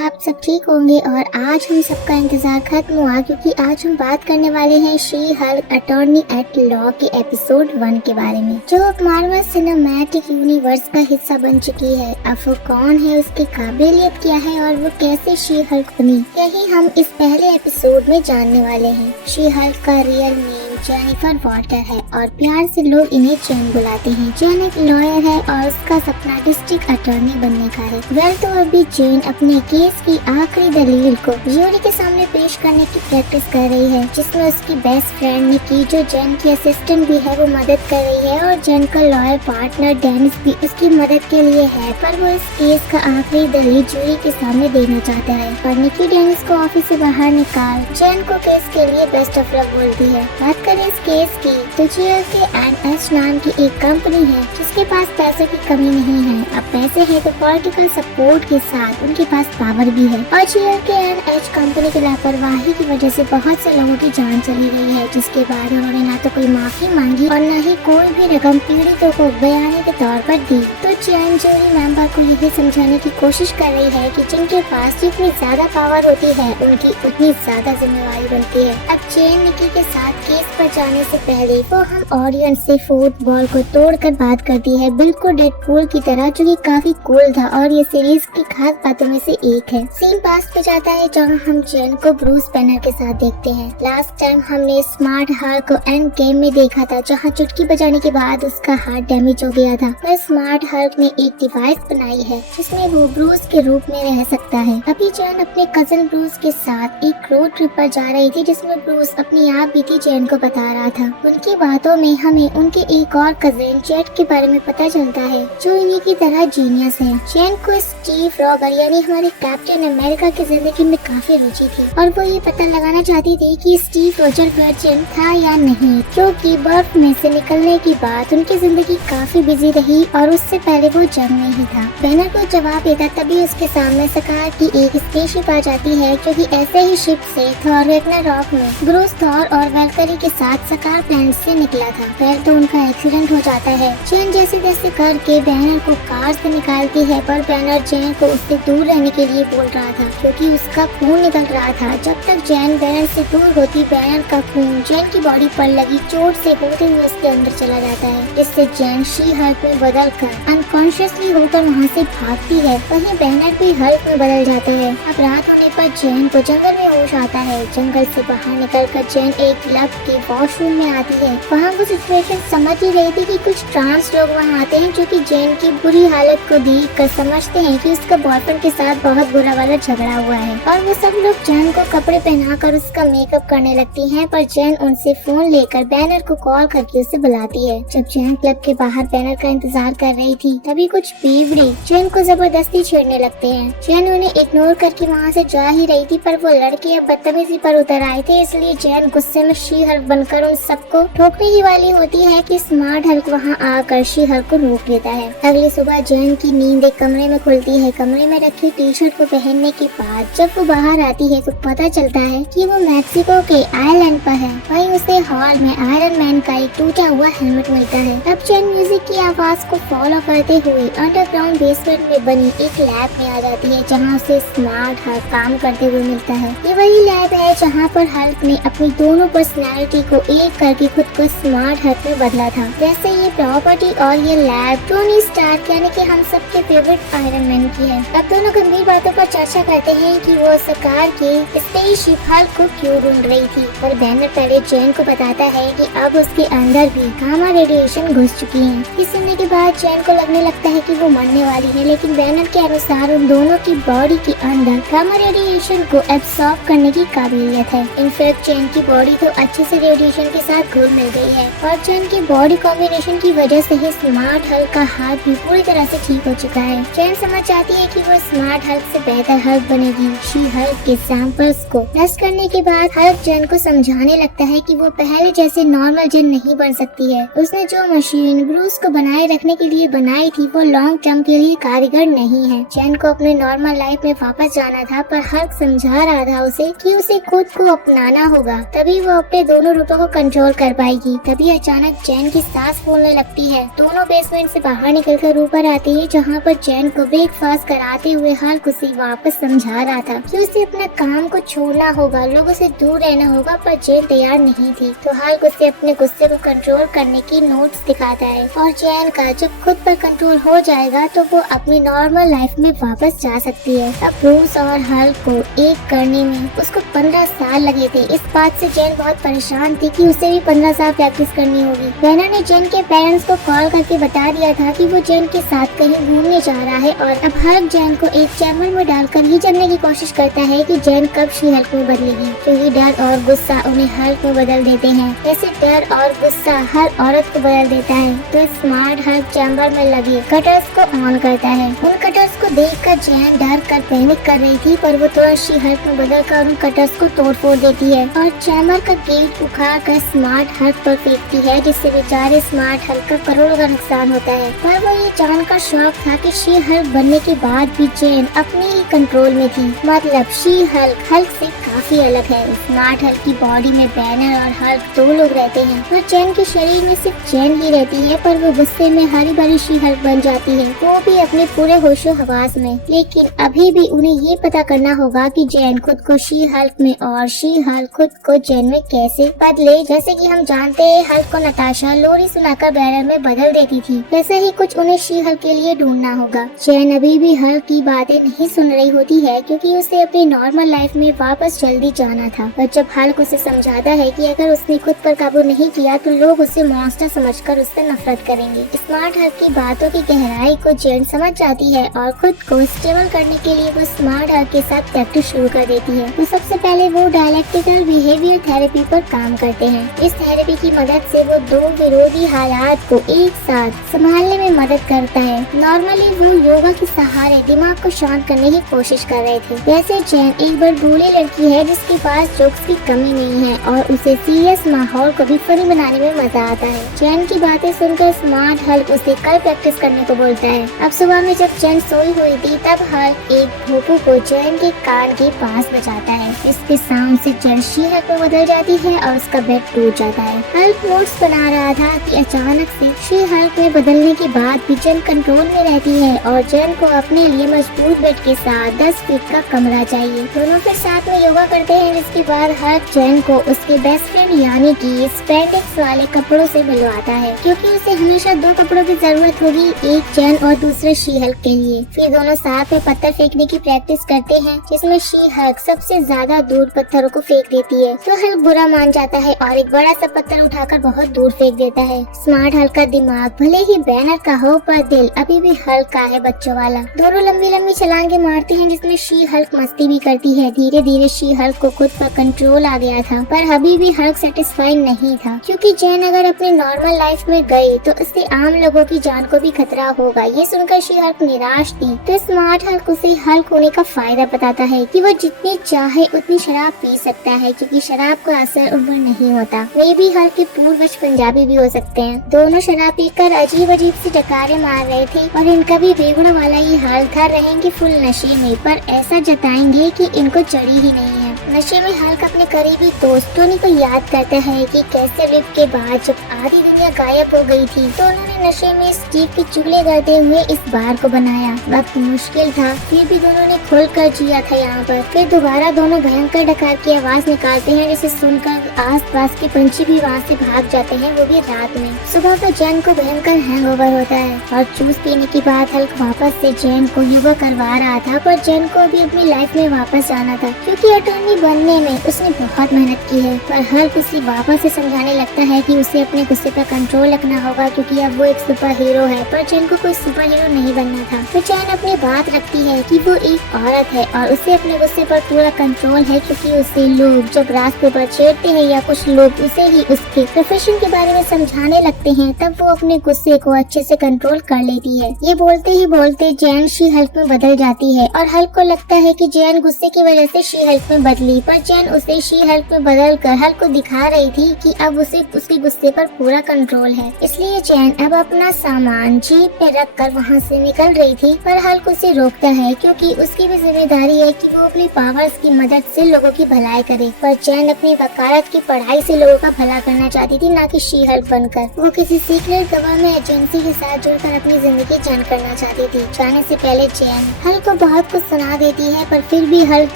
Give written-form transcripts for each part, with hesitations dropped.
आप सब ठीक होंगे और आज हम सबका इंतजार खत्म हुआ क्योंकि आज हम बात करने वाले हैं She Hulk Attorney at Law के एपिसोड 1 के बारे में, जो अब मार्वल सिनेमैटिक यूनिवर्स का हिस्सा बन चुकी है। अब वो कौन है, उसकी काबिलियत क्या है और वो कैसे शी हल्क बनी, यही हम इस पहले एपिसोड में जानने वाले हैं। शी हल्क का रियल नेम जेनिफर वॉल्टर है और प्यार से लोग इन्हें जेन बुलाते हैं। जेन एक लॉयर है और उसका सपना डिस्ट्रिक्ट अटॉर्नी बनने का है। वेल तो अभी जेन अपने केस की आखिरी दलील को ज्यूरी के सामने पेश करने की प्रैक्टिस कर रही है, जिसमें उसकी बेस्ट फ्रेंड निकी, जो जेन की असिस्टेंट भी है, वो मदद कर रही है और जेन का लॉयर पार्टनर डेनिस भी उसकी मदद के लिए है। पर वो इस केस का आखिरी दलील ज्यूरी के सामने देना चाहता है, पर निकी डेनिस को ऑफिस से बाहर निकाल जेन को केस के लिए बेस्ट ऑफ लक बोलती है। बात करें इस केस की तो GLK&S नाम की एक कंपनी है जिसके पास पैसे की कमी नहीं है। अब पैसे है तो पॉलिटिकल सपोर्ट के साथ उनके पास पावर भी है और GLK&S कंपनी की लापरवाही की वजह से बहुत से लोगों की जान चली गई है, जिसके बाद उन्होंने न तो कोई माफी मांगी और न ही कोई भी रकम पीड़ितों को बयानी के तौर पर दी। तो जेन ज्यूरी मेंबर को यही समझाने की कोशिश कर रही है कि जिनके पास जितनी ज्यादा पावर होती है उनकी उतनी ज्यादा जिम्मेवारी बनती है। अब जेन निकी के साथ केस पर जाने से पहले वो हम ऑडियंस से फुटबॉल को तोड़कर बात करती है, बिल्कुल डेडपूल की तरह, जो कि काफी कूल था और ये सीरीज की खास बातों में से एक है। सीन पास्ट पे जाता है जहाँ हम जेन को ब्रूस बैनर के साथ देखते हैं। लास्ट टाइम हमने स्मार्ट हल्क को एंड गेम में देखा था, जहाँ चुटकी बजाने के बाद उसका हार्ट डैमेज हो गया था। पर स्मार्ट हल्क ने एक डिवाइस बनाई है जिसमें वो ब्रूस के रूप में रह सकता है। अभी जेन अपने कजन ब्रूस के साथ एक रोड ट्रिप पर जा रही थी, जिसमें ब्रूस अपनी आप बीती जेन को बता रहा था। उनकी बातों में हमें उनके एक और कजिन जेट के बारे में पता चलता है, जो इन्हीं की तरह जीनियस है। जेन को स्टीव रॉगर यानी हमारे कैप्टन अमेरिका की जिंदगी में काफी रुचि थी और वो ये पता लगाना चाहती थी कि स्टीव रोजर वर्जिन था या नहीं, क्योंकि बर्फ में से निकलने की बाद उनकी जिंदगी काफी बिजी रही और उससे पहले वो जंग में ही था। बैनर को जवाब देता तभी उसके सामने सकार की एक स्पेसशिप आ जाती है, जो कि ऐसे ही शिप से थॉर रैग्नारॉक में ब्रूस, थॉर और वेलकरी के साथ सकार प्लैनेट से निकला था। फिर तो उनका एक्सीडेंट हो जाता है। जेन जैसे तैसे करके बैनर को कार से निकालती है, पर बैनर जेन को उससे दूर रहने के लिए बोल रहा था क्योंकि उसका खून निकल रहा था। जब तक जेन बैनर से दूर होती, बैनर का खून जेन की बॉडी पर लगी चोट से होते हुए उसके अंदर चला जाता है, जिससे जेन शी हल्क में बदल कर अनकॉन्शियसली होकर वहाँ से भागती है। वहीं बैनर भी हल्क में बदल जाता है। अब रात होने पर जेन को जंगल में होश आता है। जंगल से बाहर निकलकर जेन एक क्लब के वॉशरूम में आती है। वहाँ वो सिचुएशन समझ ही रही थी कि कुछ ट्रांस लोग वहाँ आते हैं, जो कि जेन की बुरी हालत को देख कर समझते हैं कि उसका बॉयफ्रेंड के साथ बहुत बुरा वाला झगड़ा हुआ है और वो सब लोग जेन को कपड़े पहनाकर उसका मेकअप करने लगती हैं। पर जेन उनसे फोन लेकर बैनर को कॉल करके उसे बुलाती है। जब जेन क्लब के बाहर बैनर का इंतजार कर रही थी, तभी कुछ पीवड़े जेन को जबरदस्ती छेड़ने लगते हैं। जेन उन्हें इग्नोर करके वहाँ से जा ही रही थी, पर वो लड़के अब बदतमीजी पर उतर आए थे, इसलिए जेन गुस्से में शी हल्क बनकर उन सबको ठोकने ही वाली होती है कि स्मार्ट हल्क वहाँ आकर शी हल्क को रोक लेता है। अगली सुबह जेन की नींद एक कमरे में खुलती है। कमरे में रखी टी शर्ट को पहनने के बाद जब वो बाहर आती है तो पता चलता है कि वो मैक्सिको के आइलैंड पर है। वहीं उसे हॉल में आयरन मैन का एक टूटा हुआ हेलमेट मिलता है। अब जेन म्यूजिक की आवाज को फॉलो करते हुए अंडरग्राउंड बेसमेंट में बनी एक लैब में आ जाती है, जहाँ उसे स्मार्ट हल्क काम करते हुए मिलता है। ये वही लैब है जहाँ पर हल्क ने अपनी दोनों पर्सनैलिटी को एक करके खुद को स्मार्ट हल्क में बदला था। वैसे ये प्रॉपर्टी और ये लैब टोनी स्टार्क यानी कि हम सबके फेवरेट आयरन मैन की है। अब दोनों गंभीर बातों पर चर्चा करते हैं कि वो सरकार के स्पेसशिप हल्क को क्यों ढूंढ रही थी, पर बैनर पहले जेन को बताता है कि अब उसके अंदर भी गामा रेडिएशन घुस चुकी है। ये सुनने के बाद जेन को लगने लगता है कि वो मरने वाली है, लेकिन बैनर के अनुसार उन दोनों की बॉडी के अंदर गामा रेडिएशन को एब्सॉर्ब करने की काबिलियत है। इनफैक्ट जेन की बॉडी तो अच्छे से रेडिएशन के साथ घुल मिल गई है और जेन की बॉडी कॉम्बिनेशन की वजह से ही स्मार्ट हल्क का हाथ भी पूरी तरह से ठीक हो चुका है। जेन समझ जाती है कि वो स्मार्ट हल्क से बेहतर हल्क बनेगी। शी हल्क के सैंपल्स को टेस्ट करने के बाद हल्क जेन को समझाने लगता है कि वो पहले जैसे नॉर्मल जेन नहीं बन सकती है। उसने जो मशीन ब्रूस को बनाए रखने के लिए बनाई थी, वो लॉन्ग टर्म के लिए कारीगर नहीं है। जेन को अपने नॉर्मल लाइफ में वापस जाना था, पर हल्क समझा रहा था उसे कि उसे खुद को अपनाना होगा, तभी वो अपने दोनों रूपों को कंट्रोल कर पाएगी। तभी अचानक जैन की सांस फूलने लगती है। दोनों बेसमेंट से बाहर निकलकर ऊपर आती है, जहाँ पर जैन को ब्रेकफास्ट कराते हुए हल्क उसे वापस समझा रहा था कि उसे अपना काम को छोड़ना होगा, लोगों से दूर रहना होगा, पर जैन तैयार नहीं थी। तो हल्क उसे अपने गुस्से को कंट्रोल करने की नोट्स दिखाता है और जैन का जब खुद पर कंट्रोल हो जाएगा तो वो अपनी नॉर्मल लाइफ में वापस जा सकती है। अब ब्रूस और हल्क को एक करने में उसको 15 साल लगे थे। इस बात से जैन बहुत परेशान थी कि उसे भी 15 साल प्रैक्टिस करनी होगी। बैनर ने जैन के पेरेंट्स को कॉल करके बता दिया था कि वो जैन के साथ कहीं घूमने जा रहा है और अब हल्क जैन को एक चैम्बर में डालकर ये जानने की कोशिश करता है कि जैन कब शी हल्क में बदलेगी, क्योंकि डर और गुस्सा उन्हें हल्क में बदल देते हैं। जैसे डर और गुस्सा हर औरत को बदल देता है। तो स्मार्ट हल्क चैम्बर में लगे कटर्स को ऑन करता है। उन कटर्स को देखकर जैन डर कर पैनिक कर रही थी, पर वो तुरंत शी हल्क में बदलकर उन कटर्स को तोड़ फोड़ देती है और चैम्बर का गेट उखाड़ कर स्मार्ट हल्क पर फेंकती है, जिससे बेचारे स्मार्ट हल्क का करोड़ों का नुकसान होता है। पर वो ये जानकर शॉक था कि शी हल्क बनने के बाद भी जैन अपने ही कंट्रोल में थी। मतलब शी हल्क से काफी अलग है। स्मार्ट हल्क की बॉडी में बैनर और हल्क 2 लोग रहते हैं और जैन के शरीर में सिर्फ जैन ही रहती है, पर वो गुस्से में हरी भरी शी हल्क बन जाती है, वो भी अपने पूरे होशो हवास में। लेकिन अभी भी उन्हें ये पता करना होगा कि जैन खुद को शी हल्क में और शी हल्क खुद को जैन में कैसे बदले। जैसे कि हम जानते हैं हल्क को नताशा लोरी सुनाकर बैनर में बदल देती थी, वैसे ही कुछ उन्हें शी हल्क के लिए ढूंढना होगा। जैन अभी भी हल्क की बातें नहीं सुन रही होती है, क्योंकि उसे अपनी नॉर्मल लाइफ में वापस जल्दी जाना था। और जब हल्क उसे समझाता है कि अगर उसने खुद पर काबू नहीं किया तो लोग उसे मॉन्स्टर समझकर उससे नफरत करेंगे। स्मार्ट हल्क की बातों की गहराई को जैन समझ जाती है और खुद को स्टेबल करने के लिए वो स्मार्ट हल्क के साथ प्रैक्टिस शुरू कर देती है। तो सबसे पहले वो डायलेक्टिकल बिहेवियर थेरेपी पर काम करते हैं। इस थेरेपी की मदद से वो 2 विरोधी हालात को एक साथ संभालने में मदद करता है। नॉर्मली वो योगा के सहारे दिमाग को शांत करने की कोशिश कर रहे थे। वैसे जैन एक बार भोली लड़की है जिसके पास जोक्स की कमी नहीं है और उसे सीरियस माहौल को भी फनी बनाने में मजा आता है। जैन की बातें सुनकर स्मार्ट हल्क उसे कल प्रैक्टिस करने को बोलता है। अब सुबह में जब जैन सोई हुई थी तब हल्क एक भोपू को जैन के कान के पास बचाता है। इसके साउंड से जैन शी हल्क में बदल जाती है और उसका बेड टूट जाता है। हल्क नोट्स बना रहा था कि अचानक से शी हल्क में बदलने के बाद भी जैन कंट्रोल में रहती है और जैन को अपने लिए मजबूत बेड के साथ 10 फीट का कमरा चाहिए। दोनों फिर साथ में योगा करते हैं, जिसके बाद हल्क जैन को उसके बेस्ट फ्रेंड यानी कि स्पैंडेक्स वाले कपड़ों से मिलवाता है, क्योंकि उसे हमेशा 2 कपड़ों की जरूरत होगी, एक जैन और दूसरे शी हल्क के लिए। फिर दोनों साथ में पत्थर फेंकने की प्रैक्टिस करते हैं, जिसमें शी हल्क सबसे ज्यादा दूर पत्थरों को फेंक देती है। तो हल्क बुरा मान जाता है और एक बड़ा सा पत्थर उठाकर बहुत दूर फेंक देता है। स्मार्ट हल्क का दिमाग भले ही बैनर का हो, पर दिल अभी भी हल्क का है, बच्चों वाला। दोनों लंबी लंबी छलांगे मारते हैं, जिसमें शी हल्क मस्ती भी करती है। धीरे धीरे शी हल्क को खुद पर कंट्रोल आ गया था, पर अभी भी हल्क सेटिस्फाइड नहीं था, क्योंकि जैन अगर अपनी नॉर्मल लाइफ में गई तो इससे आम लोगों की जान को भी खतरा होगा। ये सुनकर शी हल्क निराश थी। तो स्मार्ट हल्क उसे हल्क होने का फायदा बताता है कि वो जितनी चाहे उतनी शराब पी सकता है, क्योंकि शराब का असर उम्र नहीं होता। वे भी हल्क के पूर्वज पंजाबी भी हो सकते हैं। दोनों शराब पीकर अजीब अजीब सी डकारे मार रहे थे और इनका भी बेगुना वाला ये हाल था। रहेंगे फुल नशे में, पर ऐसा जताएंगे कि इनको चढ़ी ही नहीं है। नशे में हल्क अपने करीबी दोस्त टोनी को याद करता है कि कैसे रिप के बाद जब आधी दुनिया गायब हो गई थी तो उन्होंने नशे में स्टीव के चुगले करते हुए इस बार को बनाया। वक्त मुश्किल था, फिर भी दोनों ने खुल कर जिया था यहाँ पर। फिर दोबारा दोनों भयंकर डकार की आवाज निकालते हैं, जिसे सुनकर आस पास के पंछी भी वहाँ से भाग जाते हैं, वो भी रात में। सुबह को जैन को भयंकर हैंगओवर होता है और जूस पीने के बाद हल्क वापस से जैन को योगा करवा रहा था, पर जैन को भी अपनी लाइफ में वापस जाना था, क्योंकि अटॉर्नी बनने में उसने बहुत मेहनत की है। पर हल्क उसे वापस से समझाने लगता है कि उसे अपने गुस्से पर कंट्रोल रखना होगा, क्योंकि अब वो एक सुपर हीरो है। पर जैन को कोई सुपर हीरो नहीं बनना था। तो जैन अपनी बात रखती है कि वो एक औरत है और उसे अपने गुस्से पर पूरा कंट्रोल है, क्योंकि उसे लोग जब रास्ते पर छेड़ते हैं या कुछ लोग उसे ही उसके प्रोफेशन के बारे में समझाने लगते हैं, तब वो अपने गुस्से को अच्छे से कंट्रोल कर लेती है। ये बोलते ही बोलते जैन शी हल्क में बदल जाती है और हल्क को लगता है कि जैन गुस्से की वजह से शी हल्क में बदली, पर जैन उसे शी हल्क में बदल कर हल्क को दिखा रही थी कि अब उसे उसके गुस्से पर पूरा कंट्रोल है। इसलिए जैन अब अपना सामान जीप पे रख कर वहाँ से निकल रही थी, पर हल्क उसे रोकता है क्योंकि उसकी भी जिम्मेदारी है कि वो अपनी पावर्स की मदद से लोगों की भलाई करे। पर जैन अपनी वकालत की पढ़ाई से लोगों का भला करना चाहती थी, ना कि शी हल्क बनकर। वो किसी सीक्रेट गवर्नमेंट एजेंसी के साथ जुड़कर अपनी जिंदगी जान करना चाहती थी। जाने से पहले जैन हल्क को बहुत कुछ सुना देती है, पर फिर भी हल्क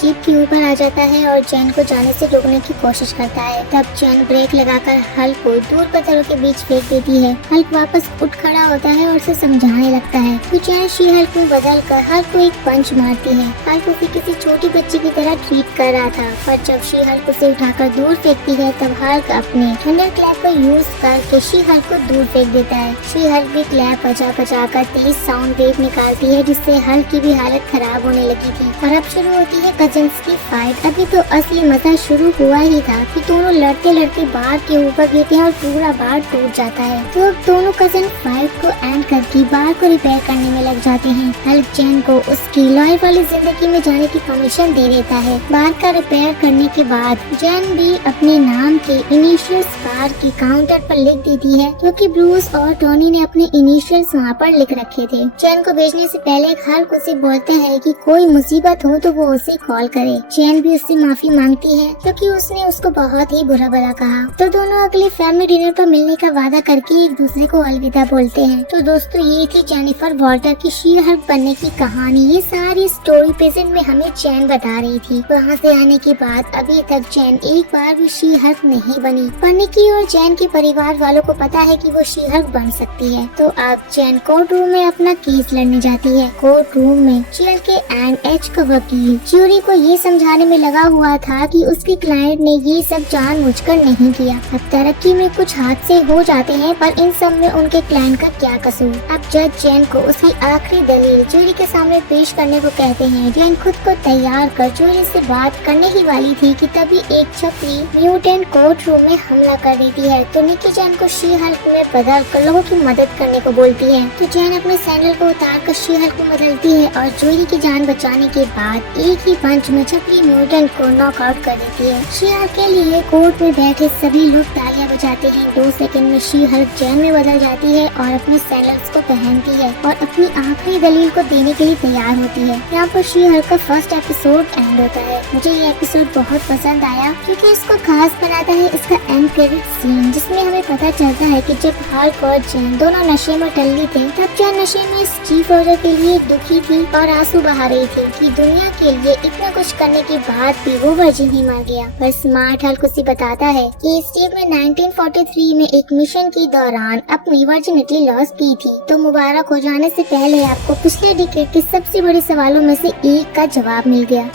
जीप के ऊपर आ जाता है और जैन को जाने से रोकने की कोशिश करता है। तब जैन ब्रेक लगाकर हल्क को दूर पत्थरों के बीच फेंक देती है। हल्क वापस उठ खड़ा होता है और उसे समझाने लगता है कि जैन शी हल्क में बदल कर हल्क को एक पंच मारती है। हल्क उसे किसी छोटी बच्ची की तरह ट्रीट कर रहा था, पर जब शी हल्क उसे उठाकर दूर फेंकती है तब हल्क अपने थंडर क्लैप का यूज करके शी हल्क को दूर फेंक देता है। शी हल्क भी क्लैप बजा कर तेज साउंड वेव निकालती है, जिससे हल्क की भी हालत खराब होने लगी थी। और अब शुरू होती है कजिन्स की फाइट। अभी तो असली मजा शुरू हुआ ही था कि दोनों लड़ते लड़ते बार के ऊपर गिरते हैं और पूरा बार टूट जाता है। तो अब दोनों कजिन फाइट को एंड करके बार को रिपेयर करने में लग जाते हैं। हल्क जैन को उसकी लॉयल वाली जिंदगी में जाने की परमिशन दे देता है। बार का रिपेयर करने के बाद जैन भी अपने नाम के इनिशियल्स बार के काउंटर पर लिख देती है, क्योंकि ब्रूस और टोनी ने अपने इनिशियल्स वहाँ पर लिख रखे थे। जैन को भेजने से पहले हल्क उसे बोलता है कि कोई मुसीबत हो तो वो उसे कॉल करे। जैन भी उससे माफी मांगती है क्योंकि उसने उसको बहुत ही बुरा भला कहा। तो दोनों अगले फैमिली डिनर पर मिलने का वादा करके एक दूसरे को अलविदा बोलते हैं। तो दोस्तों ये थी जेनिफर वॉल्टर की शी हल्क बनने की कहानी। ये सारी स्टोरी प्रेजेंट में हमें जैन बता रही थी। वहाँ से आने के बाद अभी तक जैन एक बार भी शी हल्क नहीं बनी। पर निकी और जैन के परिवार वालों को पता है कि वो शी हल्क बन सकती है। तो अब जैन कोर्ट रूम में अपना केस लड़ने जाती है। कोर्ट रूम में जेल के एंड एच का वकील ज्यूरी को ये समझाने में लगा हुआ था कि उसके क्लाइंट ने ये सब जानबूझकर नहीं किया। अब तरक्की में कुछ हादसे हो जाते हैं, पर इन सब में उनके क्लाइंट का क्या कसूर। अब जज जैन को उसकी आखिरी दलील ज्यूरी के सामने पेश करने को कहते हैं। जैन खुद को तैयार कर ज्यूरी से बात करने ही वाली थी कि तभी एक छपरी म्यूटेंट कोर्ट रूम में हमला कर देती है। तो निकी जैन को शी हल्क में बदल कर लोगों की मदद करने को बोलती है। तो जैन अपने सैंडल को उतार कर शी हल्क में बदलती है और ज्यूरी की जान बचाने के बाद एक ही पंच में छपरी म्यूटेंट को नॉकआउट कर देती है। शी हल्क के लिए कोर्ट में बैठे सभी लोग तालियां बजाते हैं। 2 सेकंड में शी हल्क जैन में बदल जाती है और अपने सैंडल्स को पहनती है और अपनी आखिरी दलील को देने के लिए तैयार होती है। यहाँ पर शी हल्क का फर्स्ट एपिसोड एंड होता है। मुझे ये एपिसोड बहुत पसंद आया क्योंकि इसको खास बनाता है इसका एंड क्रेडिट सीन, जिसमें हमें पता चलता है कि जब हल्क और जैन दोनों नशे में टल्ली थे, तब जैन नशे में स्टीव रॉजर के लिए दुखी थी और आंसू बहा रही थी कि दुनिया के लिए इतना कुछ करने के बाद भी वो वर्जिन ही मर गया। पर स्मार्ट हल्क उसे बताता है कि स्टीव ने 1943 में एक मिशन के दौरान अपनी वर्जिनिटी लॉस की थी। तो मुबारक हो जाने से पहले आपको पिछले डिकेड के सबसे बड़े सवालों में से एक का जवाब मिल गया।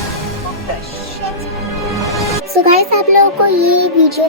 सो गाइस, आप लोगों को ये वीडियो